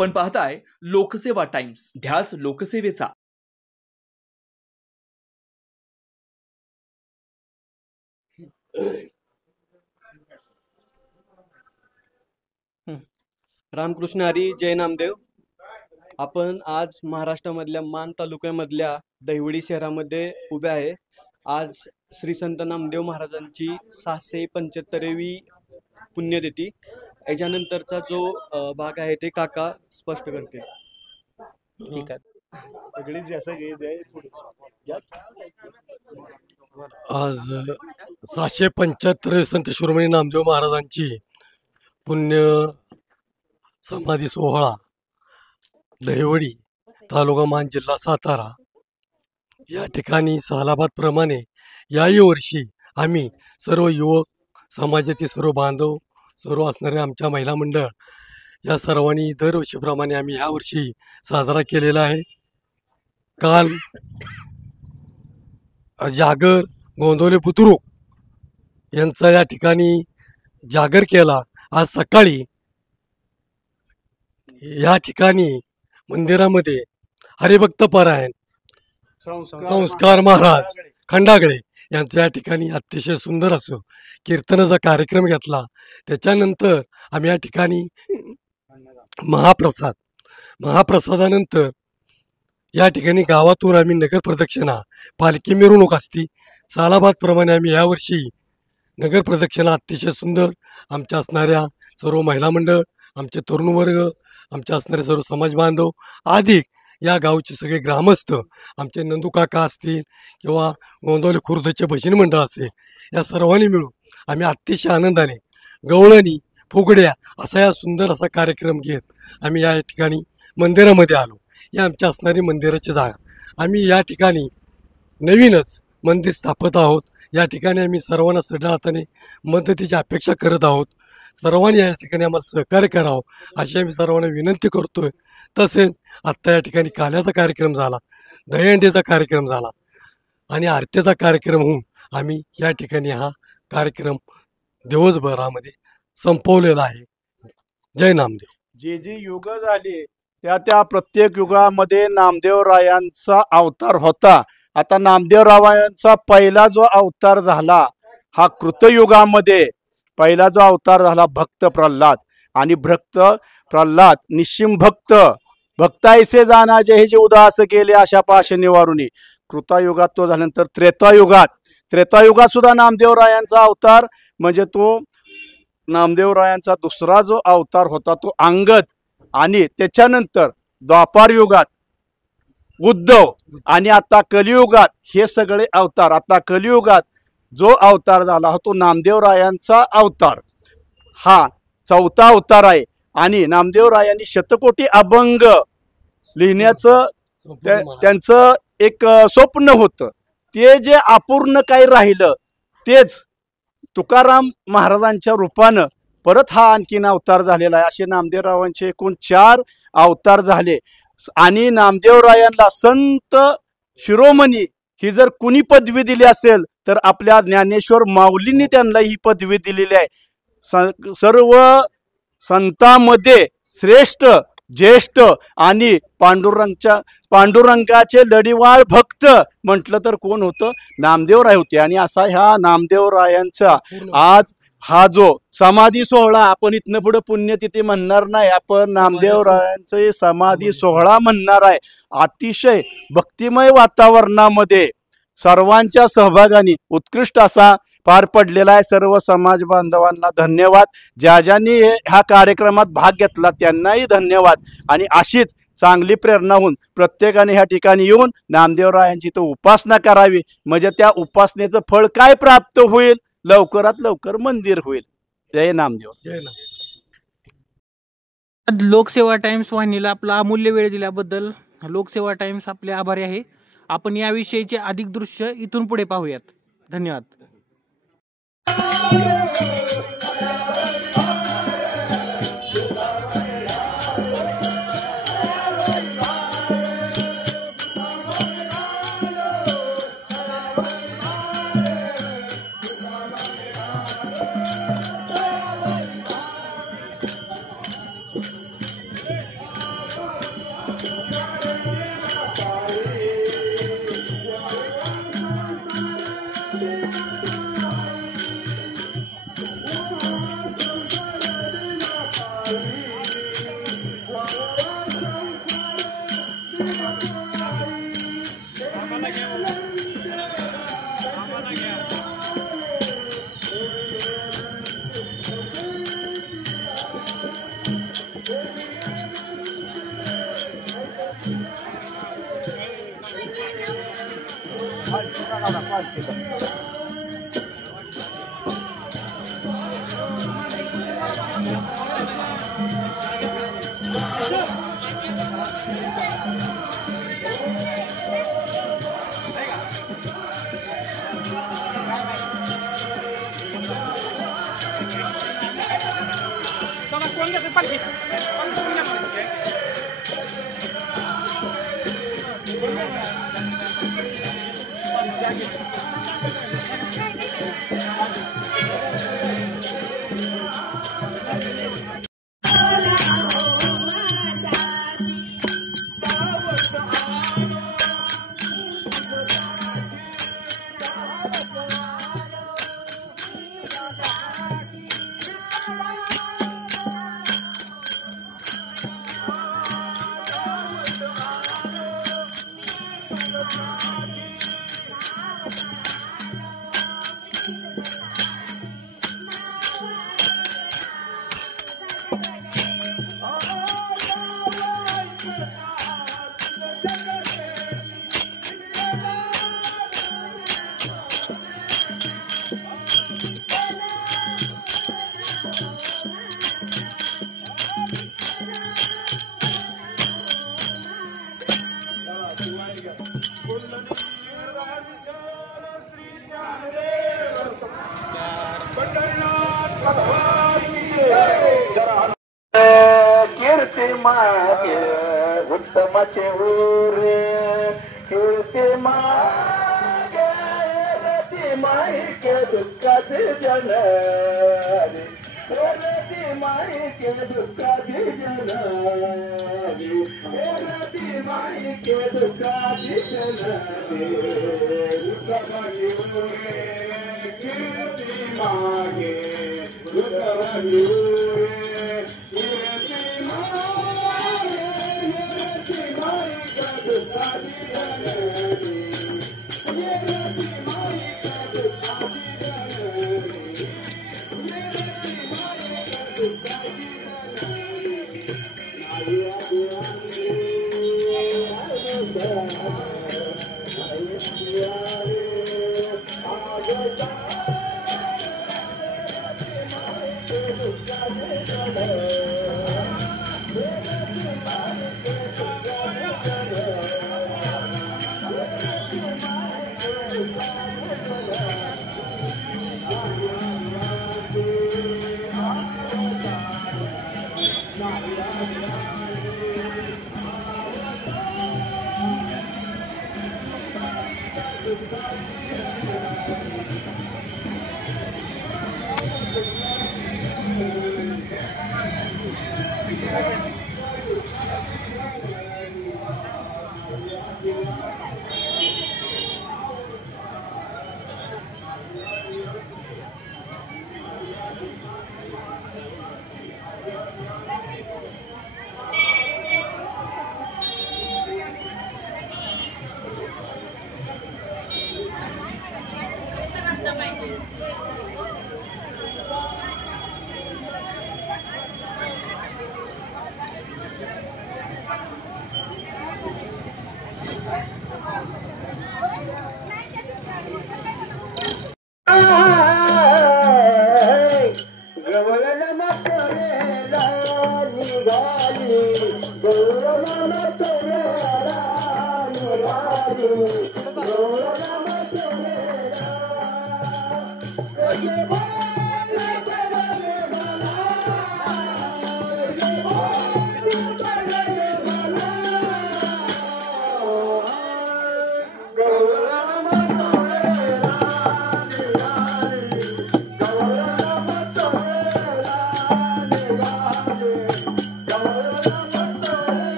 आपण पाहताय लोकसेवा टाइम्स, ध्यास लोकसेवेचा। रामकृष्ण हरी, जय नामदेव। आपण आज महाराष्ट्रामधल्या मान तालुक्यामधल्या दहिवडी शहरामध्ये उभे आहे। आज श्री संत नामदेव महाराजांची 675वी पुण्यतिथी। याच्यानंतरचा जो भाग आहे ते काका स्पष्ट करते। ठीक आहे, आज 675 संत शिरोमणी नामदेव महाराजांची पुण्य समाधी सोहळा दहिवडी, तालुका मान, जिल्हा सातारा या ठिकाणी सालाबाद प्रमाणे याही वर्षी आम्ही सर्व युवक समाजातील सर्व बांधव, सर्व असणारे आमच्या महिला मंडळ या सर्वांनी दरवर्षीप्रमाणे आम्ही यावर्षी साजरा केलेला आहे। काल जागर गोंदवले बुद्रुक यांचा या ठिकाणी जागर केला। आज सकाळी या ठिकाणी मंदिरामध्ये हरिभक्त पारायण संस्कार महाराज खंडागळे यांच्या या ठिकाणी अतिशय सुंदर असं कीर्तनाचा कार्यक्रम घेतला। त्याच्यानंतर आम्ही या ठिकाणी महाप्रसादानंतर या ठिकाणी गावातून आम्ही नगर प्रदक्षिणा, पालखी मिरवणूक असती सालाबाद प्रमाणे आम्ही यावर्षी नगर प्रदक्षिणा अतिशय सुंदर आमच्या असणाऱ्या सर्व महिला मंडळ, आमचे तरुण वर्ग, आमच्या असणारे सर्व समाज बांधव आदी या गावचे सगळे ग्रामस्थ, आमचे नंदू काका असतील किंवा गोंदवले खुर्दचे भजनी मंडळ असेल, या सर्वांनी मिळून आम्ही अतिशय आनंदाने गवळणी फुगड्या असा या सुंदर असा कार्यक्रम घेत आम्ही या ठिकाणी मंदिरामध्ये आलो। या आमच्या असणारी मंदिराची जागा आम्ही या ठिकाणी नवीनच मंदिर स्थापत आहोत। या ठिकाणी आम्ही सर्वांना सढळ हाताने मदतीची अपेक्षा करत आहोत। सर्वांनी या ठिकाणी आम्हाला सहकार्य करावं अशी आम्ही सर्वांना विनंती करतोय। तसेच आत्ता या ठिकाणी काल्याचा कार्यक्रम झाला, दहीहंडीचा कार्यक्रम झाला आणि आरतीचा कार्यक्रम होऊन आम्ही या ठिकाणी हा कार्यक्रम दिवसभरामध्ये संपवलेला आहे। जय नामदेव। जे जे युग झाले त्या प्रत्येक युगामध्ये नामदेवरायांचा अवतार होता। आता नामदेवरायांचा पहिला जो अवतार झाला हा कृतयुगामध्ये पहिला जो अवतार झाला भक्त प्रल्हाद, आणि भक्त प्रल्हाद निश्चिम भक्त ऐसे जाना जे हे जे उदास केले अशा पाश निवारुनी। कृतायुगात तो झाल्यानंतर त्रेतायुगात सुद्धा नामदेवरायांचा अवतार म्हणजे तो नामदेवरायांचा दुसरा जो अवतार होता तो अंगद, आणि त्याच्यानंतर द्वापार युगात उद्धव, आणि आता कलियुगात हे सगळे अवतार। आता कलियुगात जो अवतार झाला तो नामदेवरायांचा अवतार हा चौथा अवतार आहे। आणि नामदेवरायांनी शतकोटी अभंग लिहिण्याचं त्यांचं एक स्वप्न होतं। ते जे अपूर्ण काही राहिलं तेच तुकाराम महाराजांच्या रूपानं परत हा आणखीन अवतार झालेला आहे। असे नामदेवरावांचे एकूण 4 अवतार झाले। आणि नामदेवरायांना संत शिरोमणी ही जर कुणी पदवी दिली असेल तर आपल्या ज्ञानेश्वर माऊलींनी त्यांना ही पदवी दिलेली आहे। सर्व संतांमध्ये श्रेष्ठ, ज्येष्ठ आणि पांडुरंगाचे लढीवाळ भक्त म्हटलं तर कोण होतं? नामदेवराय होते। आणि असा ह्या नामदेवरायांचा आज हा जो समाधी सोहळा, आपण इथनं पुढे पुण्यतिथी म्हणणार नाही, आपण नामदेवरायांचे समाधी सोहळा म्हणणार आहे। अतिशय भक्तिमय वातावरणामध्ये सर्वांच्या सहभागाने उत्कृष्ट असा पार पडलेला आहे। सर्व समाज बांधवांना धन्यवाद, ज्यांनी ह्या कार्यक्रमात भाग घेतला त्यांनाही धन्यवाद। आणि अशीच चांगली प्रेरणा होऊन प्रत्येकाने ह्या ठिकाणी येऊन नामदेवरायांची तो उपासना करावी, म्हणजे त्या उपासनेचं फळ काय प्राप्त होईल? लवकरात लवकर मंदिर होईल। जय नामदेव। जय नामदेव। लोकसेवा टाइम्स वाहिनीला आपला अमूल्य वेळ दिल्याबद्दल लोकसेवा टाइम्स आपले आभारी आहे। आपण याविषयीचे अधिक दृश्य इथून पुढे पाहूयात। धन्यवाद। कीर्ती मागे उत्तमाचे ऊरे कीर्ती मागे रती माईके दुःखाचे जनरी रती माईके दुःखाचे जनरी रती माईके दुःखाचे जनरी उत्तमाचे ऊरे कीर्ती मागे उत्तमाचे ऊरे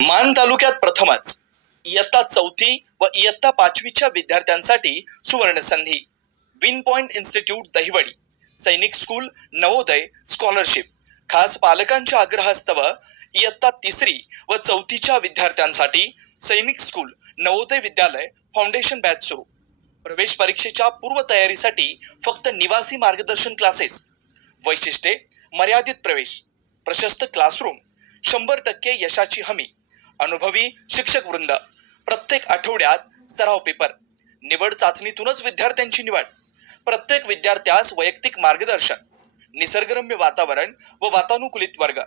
मान तालुक्यात प्रथमच इयत्ता 4थी व इयत्ता 5वीच्या विद्यार्थ्यांसाठी सुवर्ण संधी. विन पॉइंट इन्स्टिट्यूट दहिवडी, सैनिक स्कूल नवोदय स्कॉलरशिप. खास पालकांच्या आग्रहास्तव इयत्ता 3री व 4थीच्या विद्यार्थ्यांसाठी सैनिक school Navodaya Vidyalaya foundation batch सुरू. प्रवेश परीक्षेच्या पूर्वतयारीसाठी फक्त निवासी मार्गदर्शन क्लासेस. वैशिष्ट्ये: मर्यादित प्रवेश, प्रशस्त क्लासरूम, 100% यशाची हमी, अनुभवी शिक्षक वृंद, प्रत्येक आठवड्यात सराव पेपर, निवड चाचणीतूनच विद्यार्थ्यांची निवड, प्रत्येक विद्यार्थ्यास वैयक्तिक मार्गदर्शन, निसर्गरम्य वातावरण व वातानुकूलित वर्ग,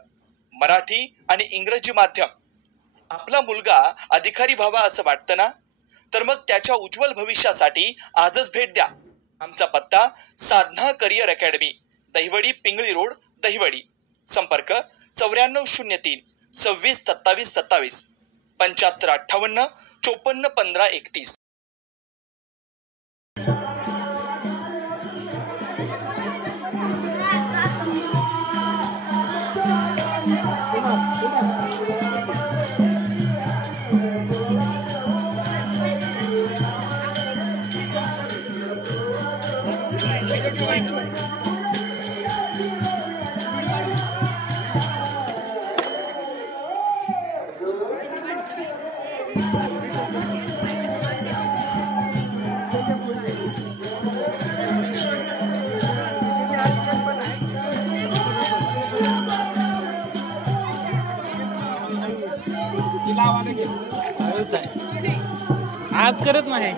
मराठी आणि इंग्रजी माध्यम. आपला मुलगा अधिकारी व्हावा असं वाटतं ना? तर मग त्याच्या उज्ज्वल भविष्यासाठी आजच भेट द्या. आमचा पत्ता Sadhana career academy, Dahiwadi Pingali road Dahiwadi. संपर्क 9403 26 27 27 75 58 54 15 31. आज करत नाही.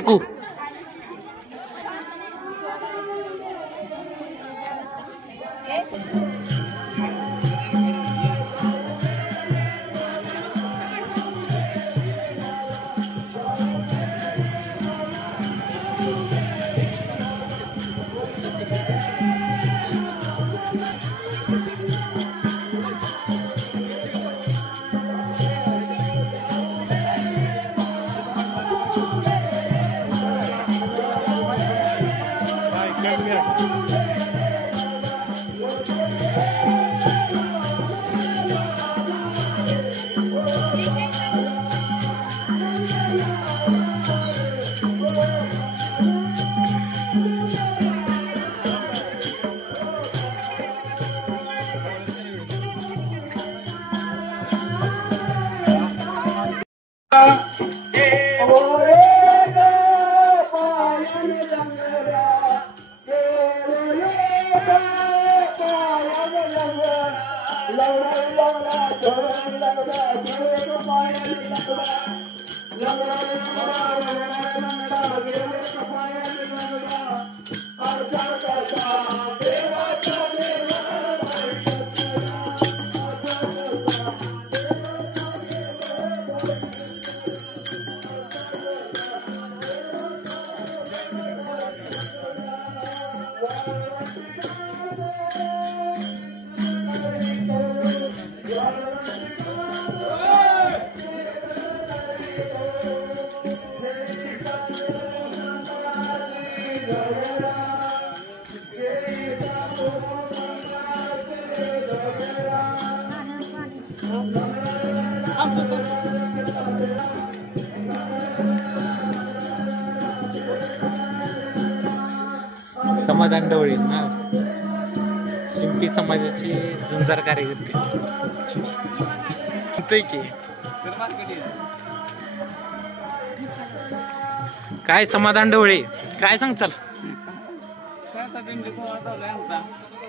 Aku देवाचा समाधान ढवळे ना, शिंपी समाजाचे झुंजार कार्यकर्ते की काय समाधान ढवळे काय सांगचाल?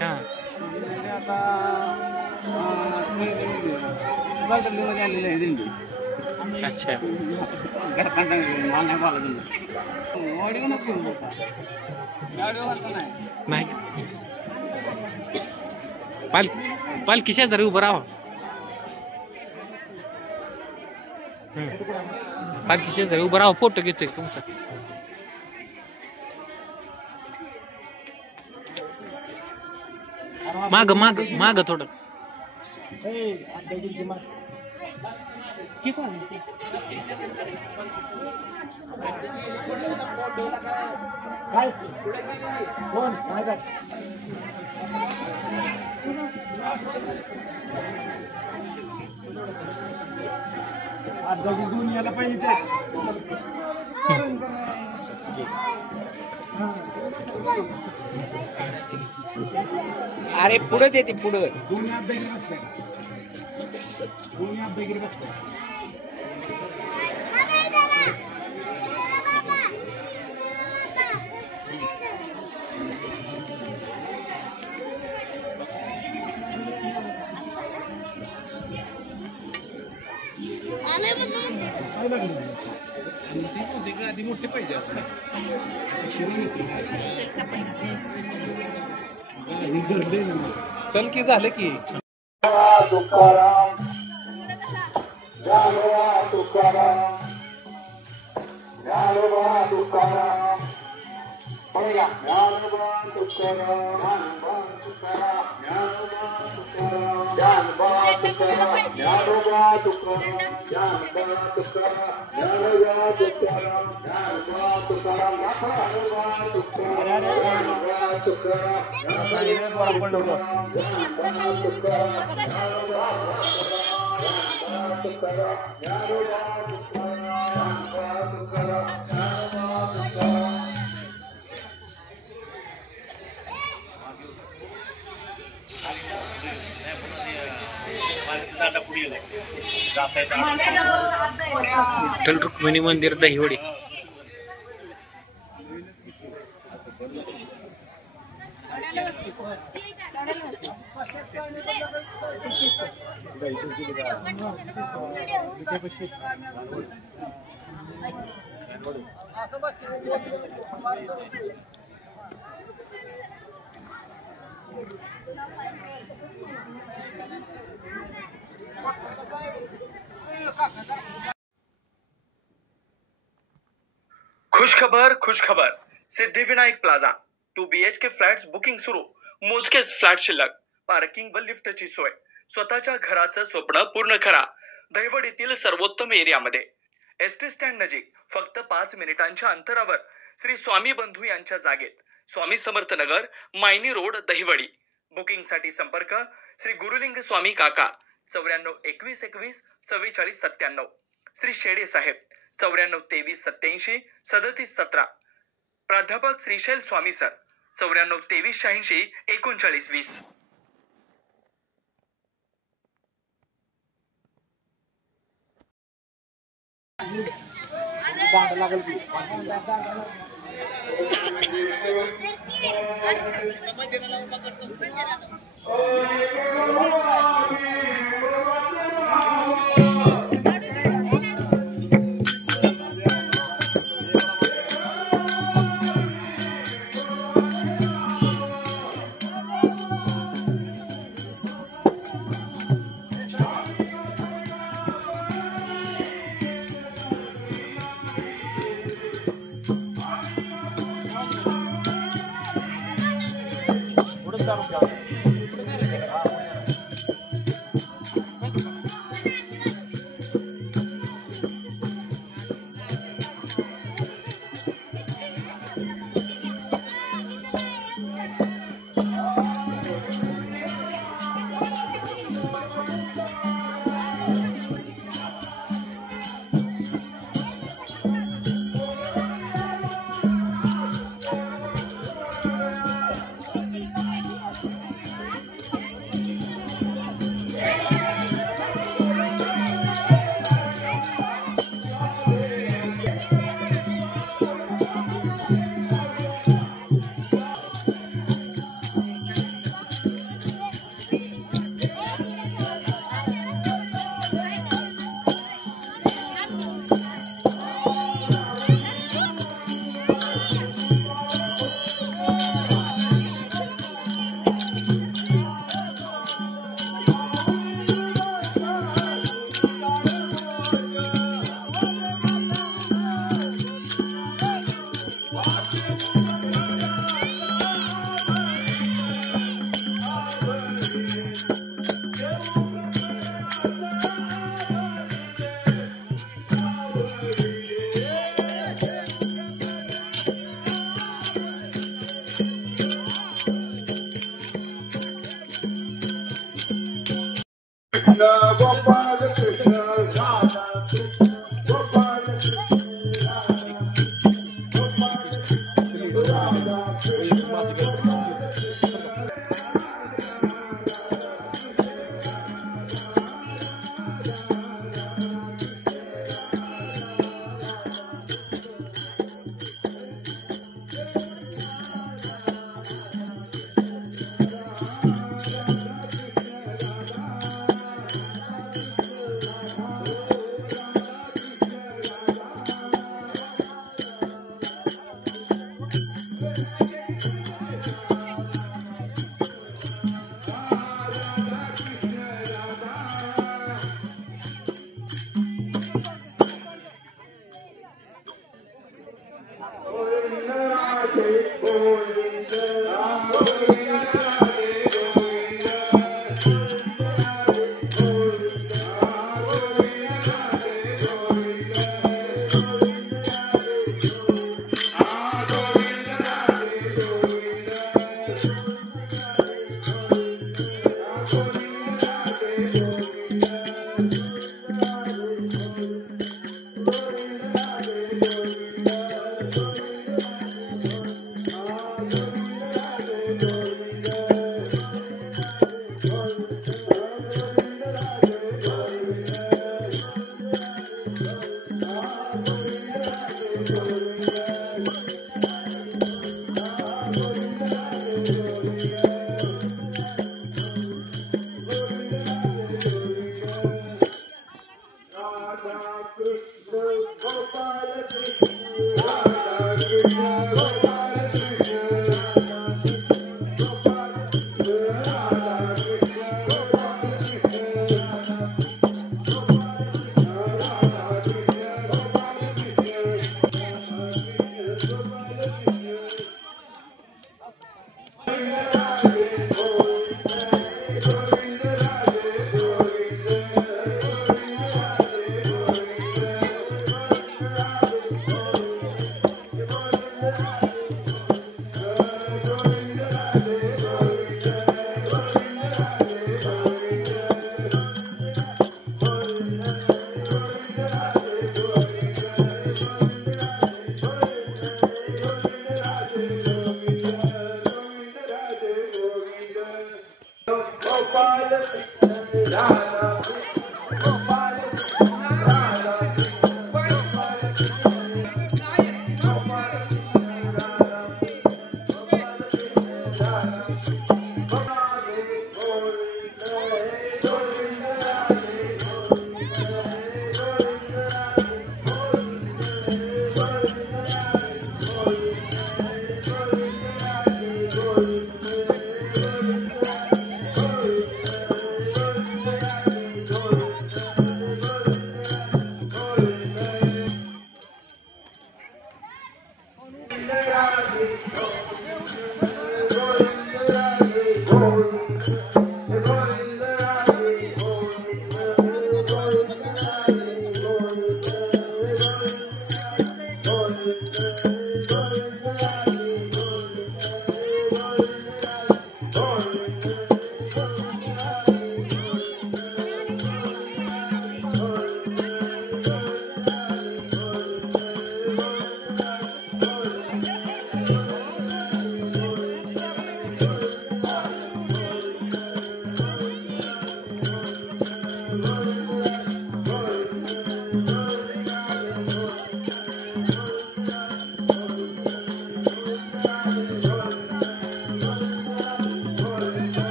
हा अच्छा नाही पालखी शेजारी उभं राहा. पालखी शेजारी उभं राहा, फोटो घेतोय तुमचा. माग माग माग थोडं. अरे पुढे येते पुढे. मोठे पाहिजे चल की झालं की. तुकाराम ज्ञानोबा तुकाराम ज्ञानोबा तुकाराम बोला ज्ञानोबा तुकाराम ज्ञानोबा तुकाराम ज्ञानोबा तुकाराम ज्ञानोबा तुकाराम ज्ञानोबा तुकाराम ज्ञानोबा तुकाराम ज्ञानोबा तुकाराम ज्ञानोबा विठ्ठल रुक्मिणी मंदिर दहिवडी. खुशखबर Siddhivinayak plaza 2 BHK flats booking सुरू. मोजकेच फ्लॅट शिल्लक. पार्किंग व लिफ्टची सोय. स्वतःच्या घराचं स्वप्न पूर्ण करा. दहिवडीतील सर्वोत्तम एरियामध्ये. एसटी स्टँड नजीक फक्त 5 मिनिटांच्या अंतरावर श्री स्वामी बंधू यांच्या जागेत. स्वामी समर्थ नगर, मायनी रोड, दहिवडी. बुकिंग साठी संपर्क श्री गुरुलिंग स्वामी काका 942121 4497. श्री शेडे साहेब 942387 3717. प्राध्यापक श्रीशैल स्वामी सर 942386 3920.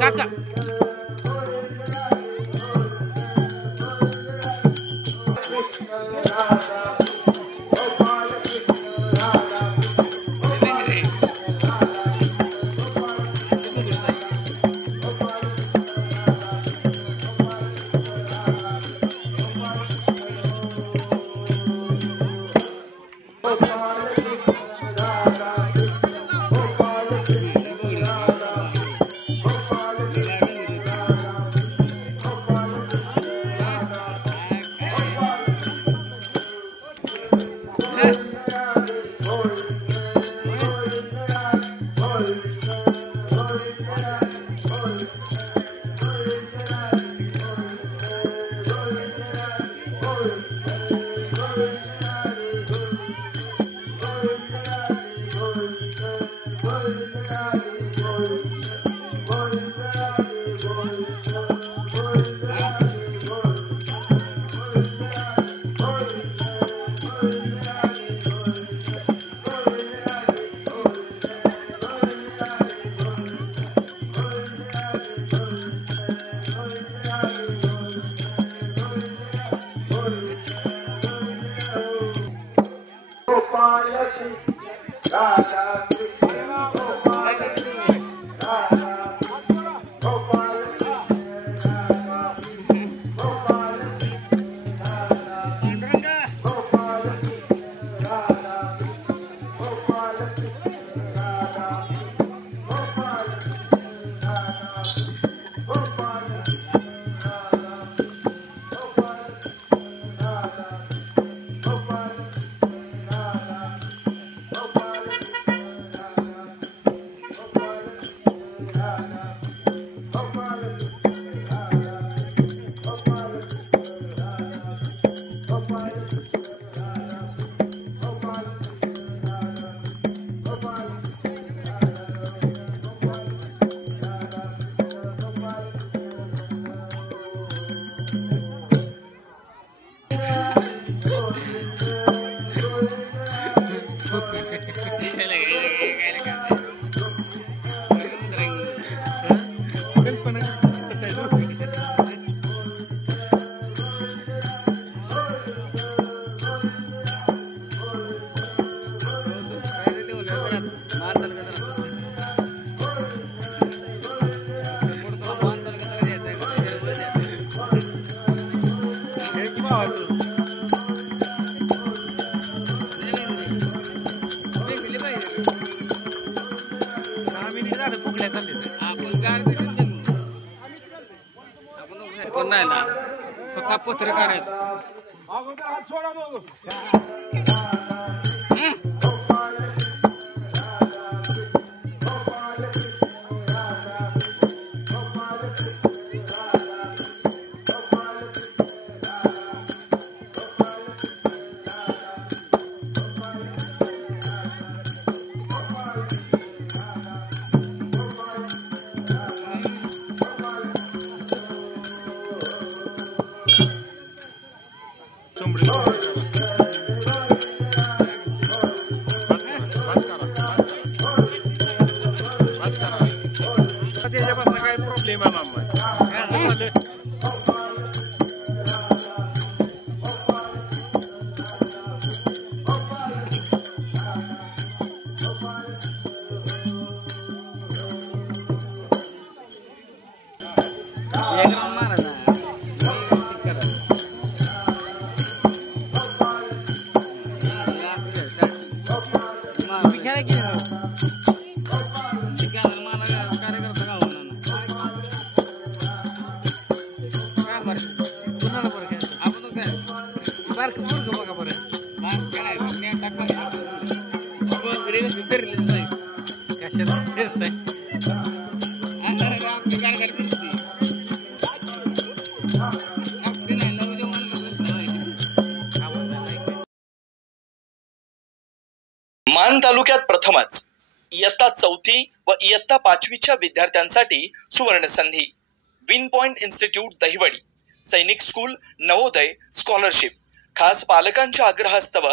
काका गाणं फुगड्या चालले आपण गाडी कोण नाही ना स्वतः पत्रकार आहेत. त्याच्यापासून काय प्रॉब्लेम आहे मामा. मान तालुक्यात प्रथमच इयत्ता 4थी व इयत्ता 5वीच्या विद्यार्थ्यांसाठी सुवर्ण संधी. विन पॉइंट इन्स्टिट्यूट दहिवडी, सैनिक स्कूल नवोदय स्कॉलरशिप. खास पालकांच्या आग्रहास्तव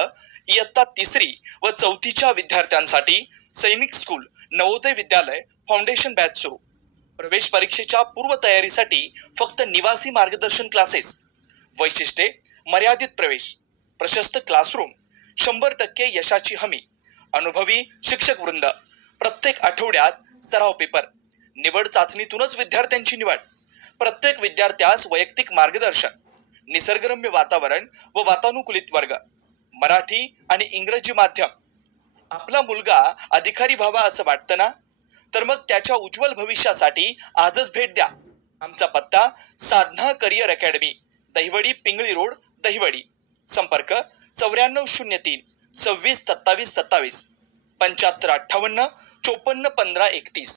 इयत्ता 3री व 4थीच्या विद्यार्थ्यांसाठी सैनिक school Navodaya Vidyalaya foundation batch सुरू. प्रवेश परीक्षेच्या पूर्वतयारीसाठी फक्त निवासी मार्गदर्शन क्लासेस. वैशिष्ट्ये: मर्यादित प्रवेश, प्रशस्त क्लासरूम, 100% यशाची हमी, अनुभवी शिक्षक वृंद, प्रत्येक आठवड्यात सराव पेपर, निवड चाचणीतूनच विद्यार्थ्यांची निवड, प्रत्येक विद्यार्थ्यास वैयक्तिक मार्गदर्शन, निसर्गरम्य वातावरण व वातानुकूलित वर्ग, मराठी आणि इंग्रजी माध्यम. आपला मुलगा अधिकारी व्हावा असं वाटतं ना? तर मग त्याच्या उज्ज्वल भविष्यासाठी आजच भेट द्या. आमचा पत्ता Sadhana career academy, Dahiwadi Pingali road, Dahiwadi. संपर्क 9403 26 27 27, 75 58 54 15 31.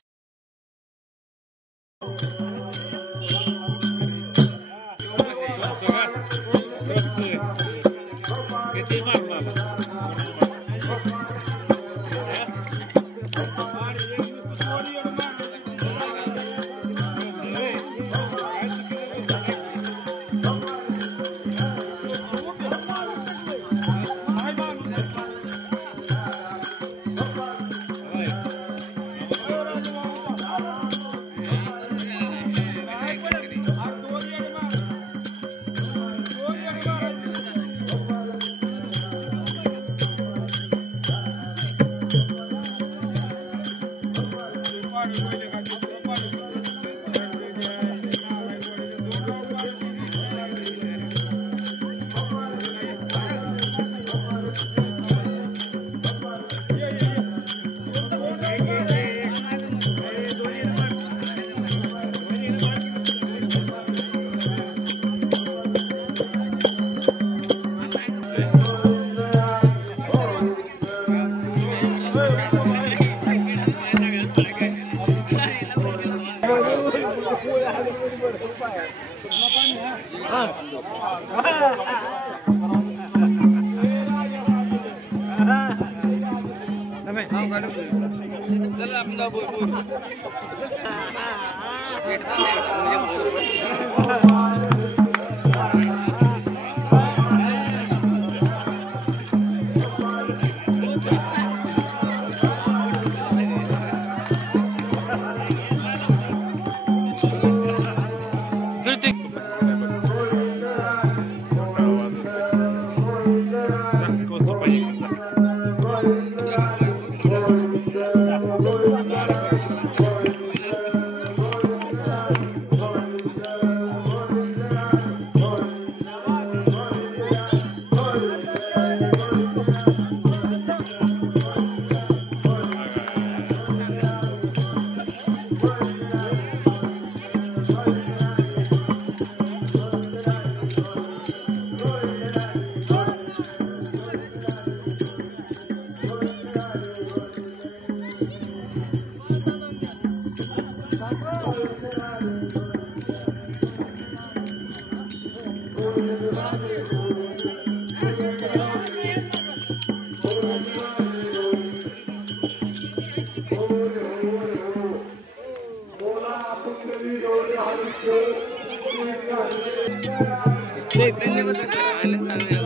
चैतन्य पत्रकार आणि सांगेल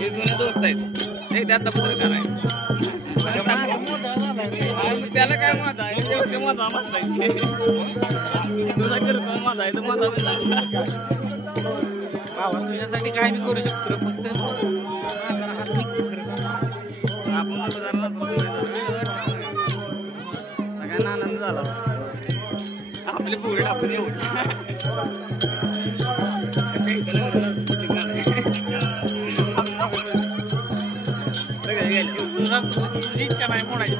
हे जुने दोस्त आहेत हे त्यात पत्रकार आहे त्याला काय मत आहे माझा मत नाही तुझा करतो माझा आहे तर माझा बाबा तुझ्यासाठी काय मी करू शकतो फक्त आपण सगळ्यांना आनंद झाला आपले पुढे आपण एवढं तुझी इच्छा नाही म्हणायची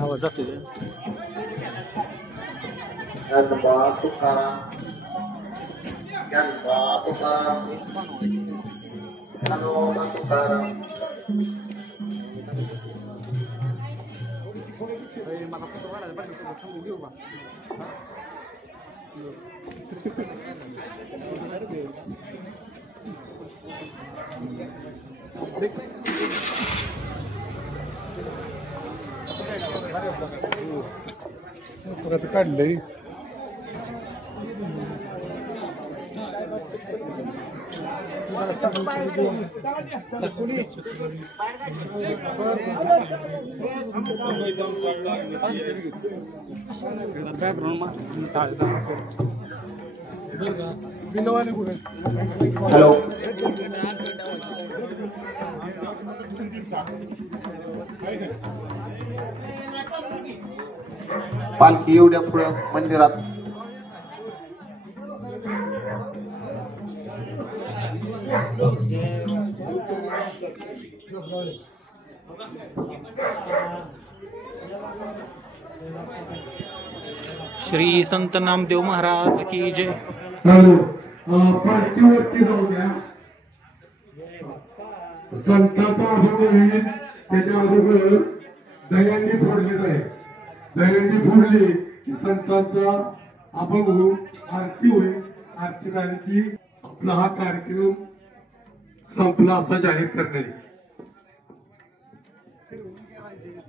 आवाज जाते काढलंय हॅलो पालखी एवढ्या पुढं मंदिरात श्री संत नामदेव महाराज की जय. पालखीवरती जाऊ द्या. संतांचा अनुभव होईल त्याच्या अगोदर दयांनी फोडली जाईल. दयांनी फोडली की संतांचा अभंग होऊन आरती होईल. आरती झाली की आपला हा कार्यक्रम संपला असा जाहीर करण्यात येईल.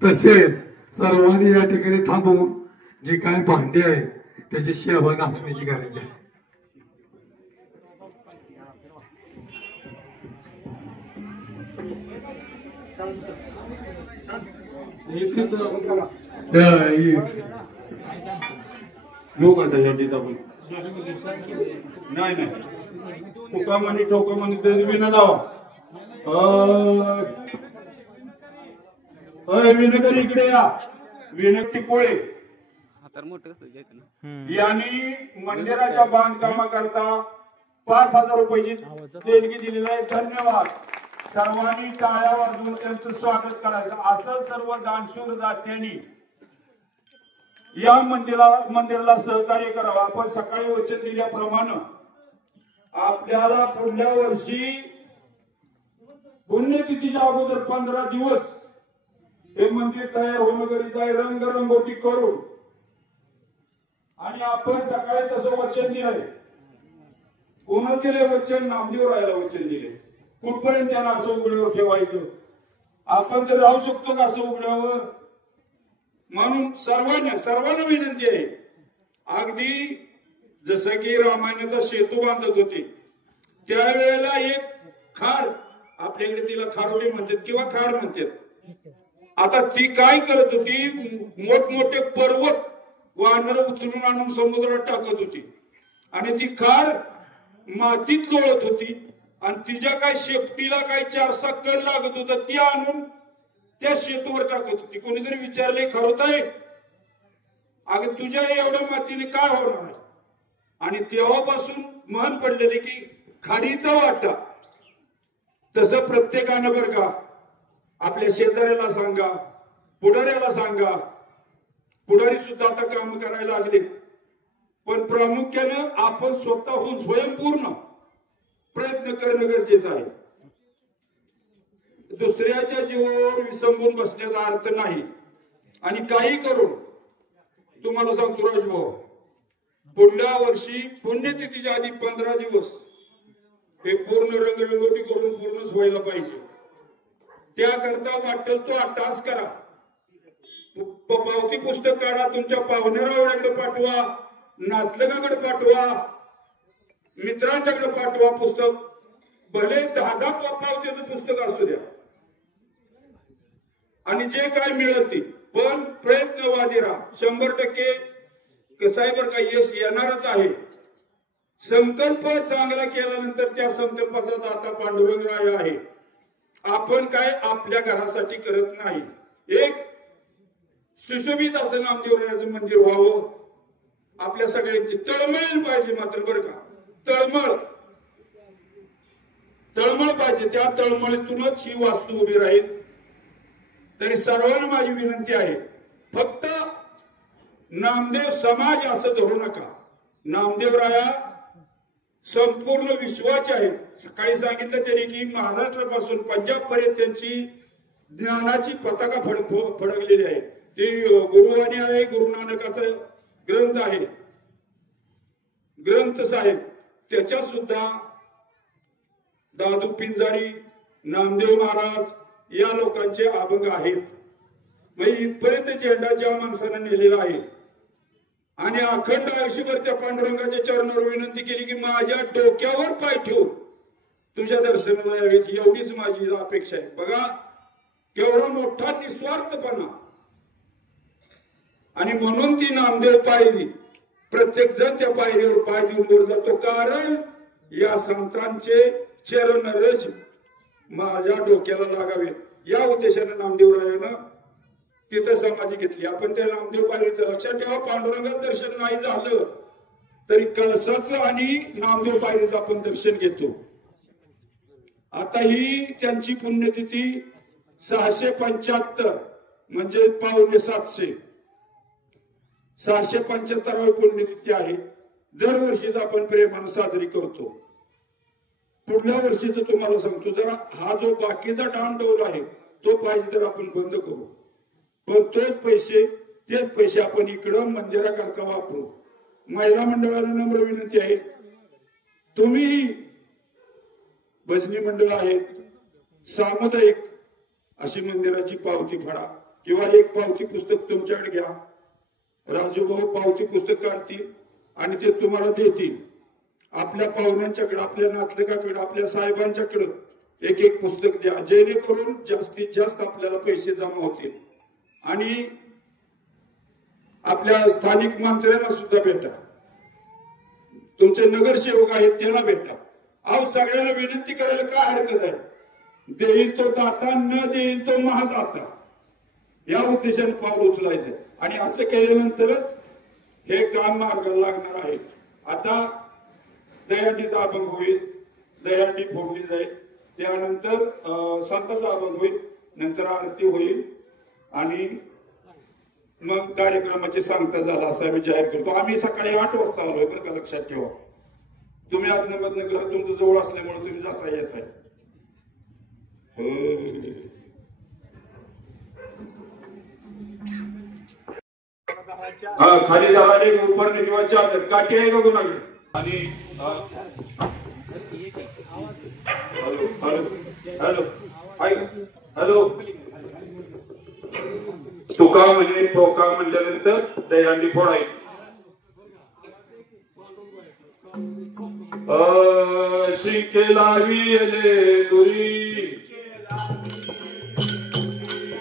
तसेच सर्वांनी या ठिकाणी थांबवून जे काय भांडे आहे त्याची सेवा घासण्याची गरज आहे. नाही नाही तुकामणी ठोकामणी ते विना लावा. विनकर इकडे या. विनक टिपोळे यांनी मंदिराच्या बांधकामा करता 5,000 रुपयाची देणगी दिलेली आहे. धन्यवाद. सर्वांनी टाळ्या वाजवून त्यांचं स्वागत करायचं. असं सर्व दानशूर दात्यांनी या मंदिराला सहकार्य करावं. आपण सकाळी वचन दिल्याप्रमाणे आपल्याला पुढल्या वर्षी पुण्यतिथीच्या अगोदर 15 दिवस हे मंदिर तयार होणं गरजेचं आहे. रंगरंगोटी करून. आणि आपण सकाळी तसं वचन दिलंय. कोण दिले वचन? नामदेव रायाला वचन दिले. कुठपर्यंत त्यांना असं उघड्यावर ठेवायचं? आपण तर राहू शकतो का असं उघड्यावर? म्हणून सर्वांना विनंती आहे. अगदी जसं की रामायणाचा सेतू बांधत होते त्यावेळेला एक खार, आपल्याकडे तिला खारोटी म्हणतात किंवा खार म्हणतात. आता ती काय करत होती? मोठमोठे पर्वत वानर उचलून आणून समुद्रात टाकत होती आणि ती खार मातीत लोळत होती आणि तिच्या काय शेपटीला काय 4-6 कण लागत होता, ती आणून त्या सेतूवर टाकत होती. कोणीतरी विचारले, खारोताई अगं तुझ्या एवढ्या मातीने काय होणार आहे? आणि तेव्हापासून मन पडलेले की खारीचा वाटा. तसं प्रत्येकानं बरं का आपल्या शेजाऱ्याला सांगा, पुढाऱ्याला सांगा. पुढारी सुद्धा आता काम करायला लागले. पण प्रामुख्यानं आपण स्वतःहून स्वयंपूर्ण प्रयत्न करणं गरजेचं आहे. दुसऱ्याच्या जीवावर विसंबून बसण्याचा अर्थ नाही. आणि काही करून तुम्हाला सांगतो राजभाऊ, पुढल्या वर्षी पुण्यतिथीच्या आधी 15 दिवस हे पूर्ण रंगरंगोटी करून पूर्णच व्हायला पाहिजे. त्याकरता वाटेल तो अट्टास करा. पावती पुस्तक काढा. तुमच्या पाहुण्यारावड्याकडे पाठवा, नातलगाकडे पाठवा, मित्रांच्याकडे पाठवा. पुस्तक भले 10 पावतीचं पुस्तक असू द्या आणि जे काय मिळत ते. पण प्रयत्नवादी राहा. 100% कसं आहे बरं का, यश येणारच आहे. संकल्प चांगला केल्यानंतर त्या संकल्पाचा दाता पांडुरंग राय आहे. आपण काय आपल्या घरासाठी करत नाही. एक सुशोभित असं नामदेवरायाचं मंदिर व्हावं. आपल्या सगळ्यांची तळमळ पाहिजे. मात्र बरं का, तळमळ पाहिजे. त्या तळमळीतूनच ही वास्तू उभी राहील. तरी सर्वांना माझी विनंती आहे, फक्त नामदेव समाज असं धरू नका. नामदेवराया संपूर्ण विश्वाचे आहेत. सकाळी सांगितलं तरी की महाराष्ट्रापासून पंजाब पर्यंत त्यांची ज्ञानाची पताका फडकलेली आहे. ती गुरुवाणी आहे. गुरु नानकाचा ग्रंथ आहे, ग्रंथ साहेब. त्याच्यात सुद्धा दादू पिंजारी, नामदेव महाराज या लोकांचे अभंग आहेत. म्हणजे इथपर्यंत झेंडा ज्या माणसानं नेलेला आहे. आणि अखंड आयुष्यभर त्या पांडुरंगाच्या चरणावर विनंती केली की माझ्या डोक्यावर पाय ठेवून तुझ्या दर्शनाला यावेत, एवढीच माझी अपेक्षा आहे. बघा केवढा मोठा निस्वार्थपणा. आणि म्हणून ती नामदेव पायरी, प्रत्येक जण त्या पायरीवर पाय देऊन वर जातो. कारण या संतांचे चरण रज माझ्या डोक्याला लागावेत. या उद्देशाने नामदेवरायानं तिथं समाधी घेतली. आपण त्या नामदेव पायरीचं लक्षात ठेवा. पांडुरंगाचं दर्शन नाही झालं तरी कळसाचं आणि नामदेव पायरीचं आपण दर्शन घेतो. आता ही त्यांची पुण्यतिथी 675 म्हणजे पावणे 700, 675वी पुण्यतिथी आहे. दरवर्षीच आपण प्रेमानं साजरी करतो. पुढल्या वर्षीचं तुम्हाला सांगतो, जरा हा जो बाकीचा डामडौल आहे तो पाहिजे तर आपण बंद करू. पण तेच पैसे आपण इकडं मंदिराकरता वापरू. महिला मंडळाला नम्र विनंती आहे, तुम्ही भजनी मंडळ आहेत, सामुदायिक अशी मंदिराची पावती फाडा किंवा एक पावती पुस्तक तुमच्याकडे घ्या. राजूभाऊ पावती पुस्तक काढतील आणि ते तुम्हाला देतील. आपल्या पाहुण्यांच्याकडे, आपल्या नातलगाकडे, आपल्या साहेबांच्याकडे एक पुस्तक द्या, जेणेकरून जास्तीत जास्त आपल्याला पैसे जमा होतील. आणि आपल्या स्थानिक मंत्र्यांना सुद्धा भेटा, तुमचे नगरसेवक आहेत त्यांना भेटा. अहो सगळ्यांना विनंती करायला काय हरकत आहे? देईल तो दाता, न देईल तो महादाता. या उद्देशाने पाऊल उचलायचं. आणि असं केल्यानंतरच हे काम मार्गाला लागणार आहे. आता दहीहंडीचा अभंग होईल, दहीहंडी फोडली जाईल, त्यानंतर संतांचा अभंग होईल, नंतर आरती होईल आणि मग कार्यक्रमाची सांगता झाला असं आम्ही जाहीर करतो. आम्ही सकाळी 8 वाजता आलोय बरं का, लक्षात ठेवा. तुम्ही आदनमधनं घर तुमचं जवळ असल्यामुळे तुम्ही जाता येत आहे. खाली धराले उपरने किंवा चादर काठी आहे का कोणाकडे? आणि हॅलो हॅलो हॅलो हॅलो तुका म्हणे ठोका म्हणल्यानंतर दहीहंडी फोडायची. शिंके लावी येले दुरी,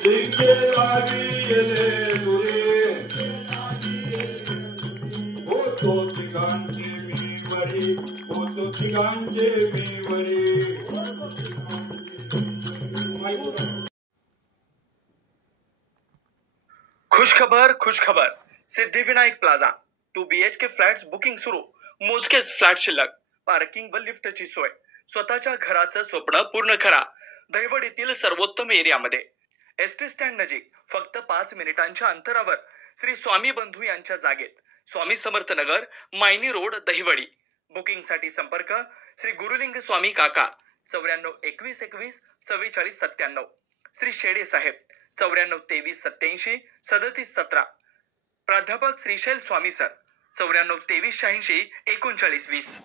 शिंके लावी येले दुरी, होतो तिघांचे मी वरी, होतो तिघांचे मी वरी. खुशखबर Siddhivinayak plaza 2 BHK flats booking सुरू. मोजकेच फ्लॅट शिल्लक, पार्किंग व लिफ्टची सोय, स्वतःच्या घराचं स्वप्न पूर्ण करा. दहिवडीतील सर्वोत्तम एरियामध्ये, एसटी स्टँड नजीक, फक्त 5 मिनिटांच्या अंतरावर, श्री स्वामी बंधू यांच्या जागेत, स्वामी समर्थ नगर, मायनी रोड, दहिवडी. बुकिंग साठी संपर्क श्री गुरुलिंग स्वामी काका 94 21 21 44 97, श्री शेडे साहेब 94 23 87 37 17, प्राध्यापक श्रीशैल स्वामी सर 94 23 86 39 20.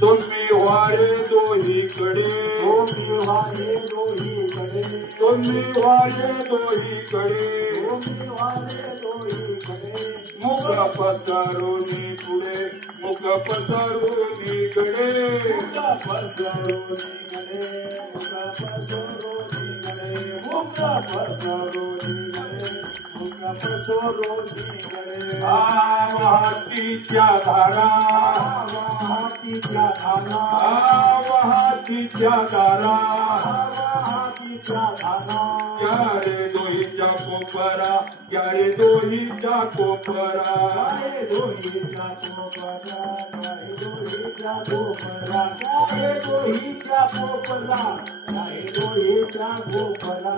तुम्ही वारे दोहीकडे, तुम्ही वारे दोहीकडे, तुम्ही वारे दोहीकडे, तुम्ही वारे दोहीकडे, मुख पसरून पुढे, मुख पसरून कडे, मुख पसरून कडे, मुख पसरून कडे, मुख पसरून कडे, मुख पसरून कडे. वाहतीच्या धारा, वाहतीच्या धारा, वाहतीच्या धारा, वाहतीच्या धारा. यारे दोहीच्या कोपरा, यारे दोहीच्या कोपरा, यारे दोहीच्या कोपरा, यारे दोहीच्या कोपरा, यारे दोहीच्या कोपरा, यारे दोहीच्या कोपरा.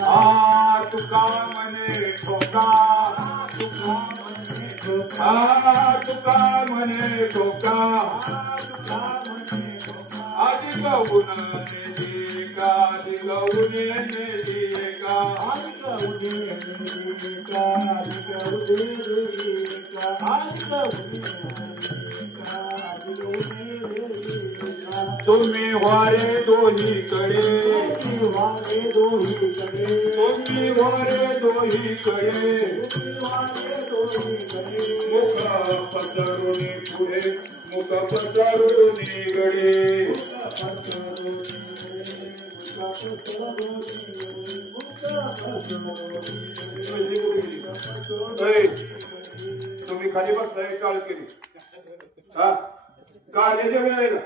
तुका म्हणे ठोका, तुका म्हणे ठोका, तुका म्हणे ठोका, तुका म्हणे ठोका. आधी गहून नेली का, आधी गहून नेली का, आधी गहून नेली का, आधी गहून नेली का, आधी गहून नेली का, आधी गहून नेली का. तुम्ही वारे दोहीकडे, तुम्ही वारे दोहीकडे, तुम्ही वारे दोहीकडे, तुम्ही वारे दोहीकडे. मुख पसरून पुढे, मुख पसरून गडे, मुख पसरून गडे, मुख पसरून गडे. तुम्ही खाली बसताय काल केली हा कार्याच्या वेळेला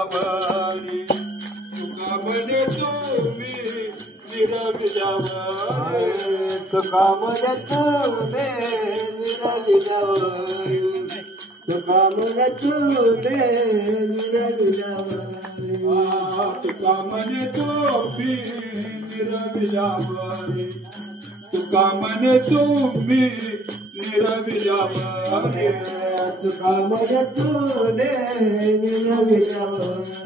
निरविल्यावरी तुका म्हणे तुम्ही निरविल्यावरी तुका म्हणे तुम्ही निरविल्यावरी तुका म्हणे तुम्ही निरविल्यावरी तुका म्हणे तुम्ही निरविल्यावरी तुका म्हणे तुम्ही निरविल्यावरी तुका म्हणे तुम्ही निरविल्यावरी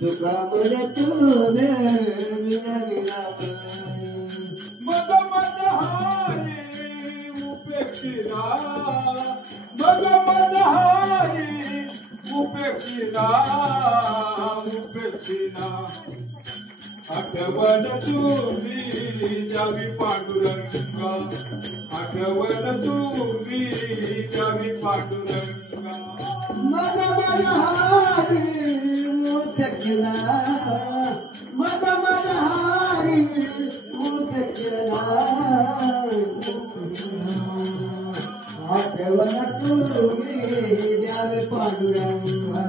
तुका म्हणे तुम्ही निरविल्यावरी मग हारी उपेक्षिना मग हारी उपेक्षिना आठवण तुम्ही जावी पांडुरंगा आठवण तुम्ही जावी पांडुरंगा मग हारी उपेक्षिना मग हारी उपेक्षिना आठवण तुम्ही द्यावे पांडुरंगा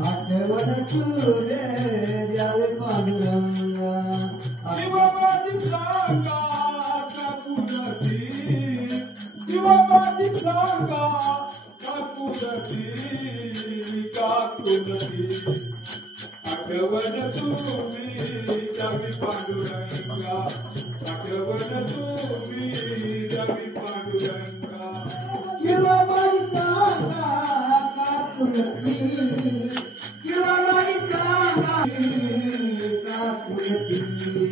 आठवण तुम्ही द्यावे पांडुरंगा शिवबाजी सांगा काकुलती शिवबाजी सांगा काकुलती आठवण तुम्ही जावी पांडुरंगा आठवण तुम्ही जावी पांडुरंगा शिवबाजी सांगा काकुलती शिवबाजी सांगा काकुलती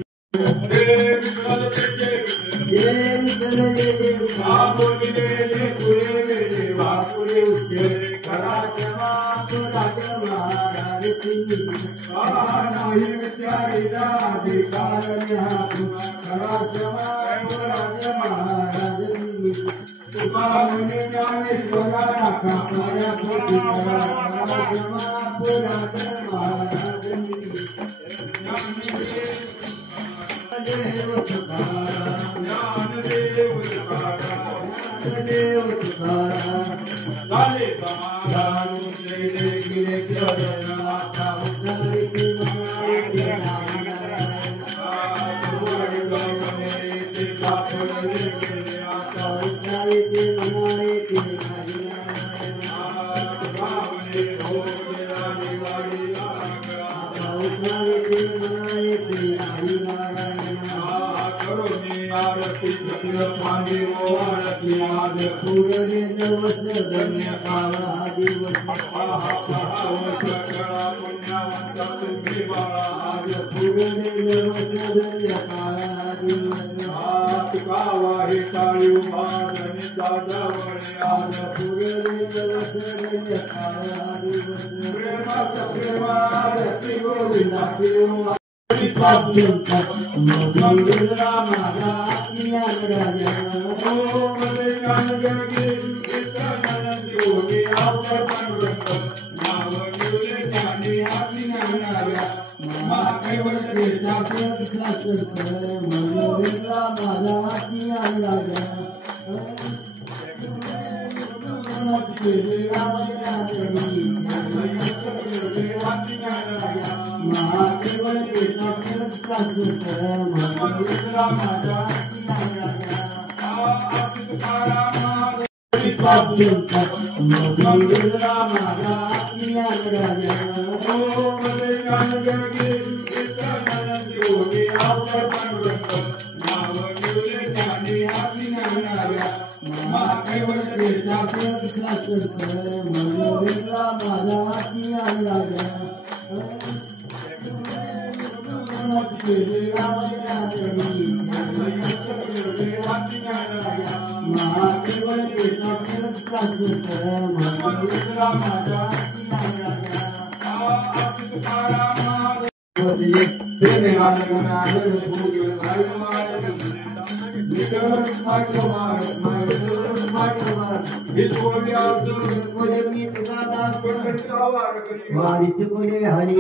वारीच पुणे हरी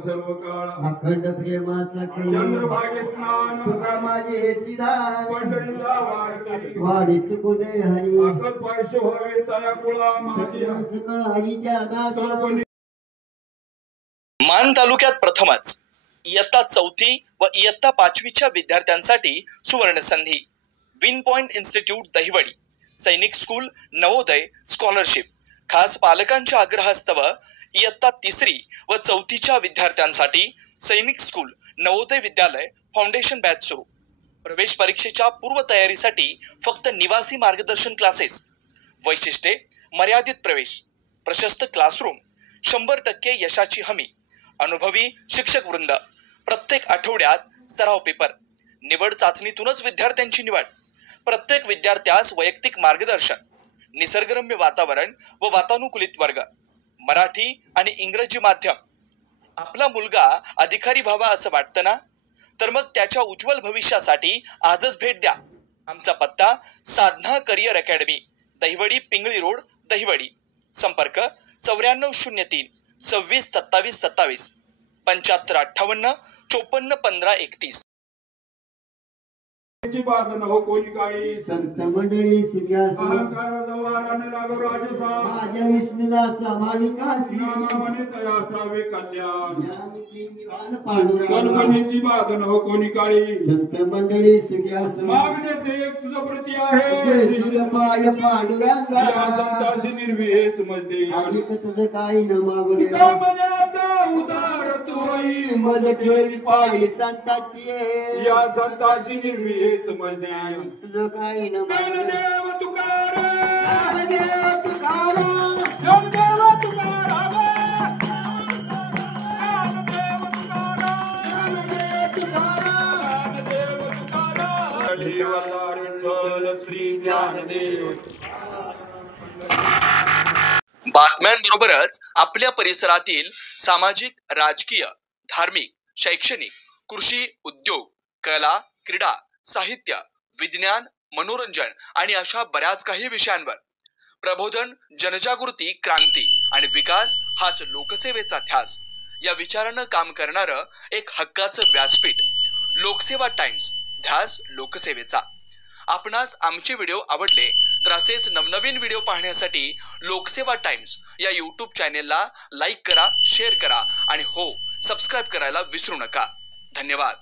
सर्व काळ अखंड प्रेमाचा चंद्रभागे स्नान तुका माझे चिदान पंढरीचा वार करी वारीच पुणे हरी अकत पैसे व्हावे तया कुळा माझी सकळ हरीच्या दास मान तालुक्यात प्रथमच इयत्ता 4थी व इयत्ता 5वीच्या विद्यार्थ्यांसाठी सुवर्ण संधी. विन पॉइंट इन्स्टिट्यूट दहिवडी, सैनिक स्कूल नवोदय स्कॉलरशिप. खास पालकांच्या आग्रहास्तव इयत्ता 3री व 4थीच्या विद्यार्थ्यांसाठी सैनिक school Navodaya Vidyalaya foundation batch सुरू. प्रवेश परीक्षेच्या पूर्वतयारीसाठी फक्त निवासी मार्गदर्शन क्लासेस. वैशिष्ट्ये: मर्यादित प्रवेश, प्रशस्त क्लासरूम, 100% यशाची हमी, अनुभवी शिक्षक वृंद, प्रत्येक आठवड्यात सराव पेपर, निवड चाचणीतूनच विद्यार्थ्यांची निवड, प्रत्येक विद्यार्थ्यास वैयक्तिक मार्गदर्शन, निसर्गरम्य वातावरण व वातानुकूलित वर्ग, मराठी आणि इंग्रजी माध्यम. आपला मुलगा अधिकारी व्हावा असं वाटतं ना? तर मग त्याच्या उज्ज्वल भविष्यासाठी आजच भेट द्या. आमचा पत्ता Sadhana career academy, Dahiwadi, Pingali road, Dahiwadi. संपर्क 9403 26 27 27, 75 58 54 15 31. बांधन हो कोणी काळी संत मंडळी सिंहासन अहंकाराचा वाराने राघव राजसा माझ्या विष्णुदासा भाविकासी नामाने तया असावे कल्याण ज्ञानकी निवान पांडुरंगा गणपतीची बांधन हो कोणी काळी संत मंडळी सिंहासन मागण्याचे एक तुझं प्रती आहे जय श्रीपाय पांडुरंगा या संतांची निर्विहेच मजदे अधिक तुझं काही न मागणे कामण्याचा उदार तू आई मज ठेवी पाळी संताची या संतांची निर्विहेच मजदे तुझं काही न ज्ञानदेव तुकाराम ज्ञानदेव तुकाराम ज्ञानदेव तुकाराम ज्ञानदेव तुकाराम ज्ञानदेव तुकाराम जीवनारी श्री ज्ञानदेव. बातम्यांबरोबरच आपल्या परिसरातील सामाजिक, राजकीय, धार्मिक, शैक्षणिक, कृषी, उद्योग, कला, क्रीडा, साहित्य, विज्ञान, मनोरंजन आणि अशा बऱ्याच काही विषयांवर प्रबोधन, जनजागृती, क्रांती आणि विकास हाच लोकसेवेचा ध्यास या विचारानं काम करणारं एक हक्काचं व्यासपीठ लोकसेवा टाइम्स, ध्यास लोकसेवेचा. आपणास आमचे व्हिडिओ आवडले तर असेच नवनवीन व्हिडिओ पाहण्यासाठी लोकसेवा टाइम्स या यूट्यूब चॅनेलला लाईक करा, शेअर करा आणि हो, सबस्क्राईब करायला विसरू नका. धन्यवाद.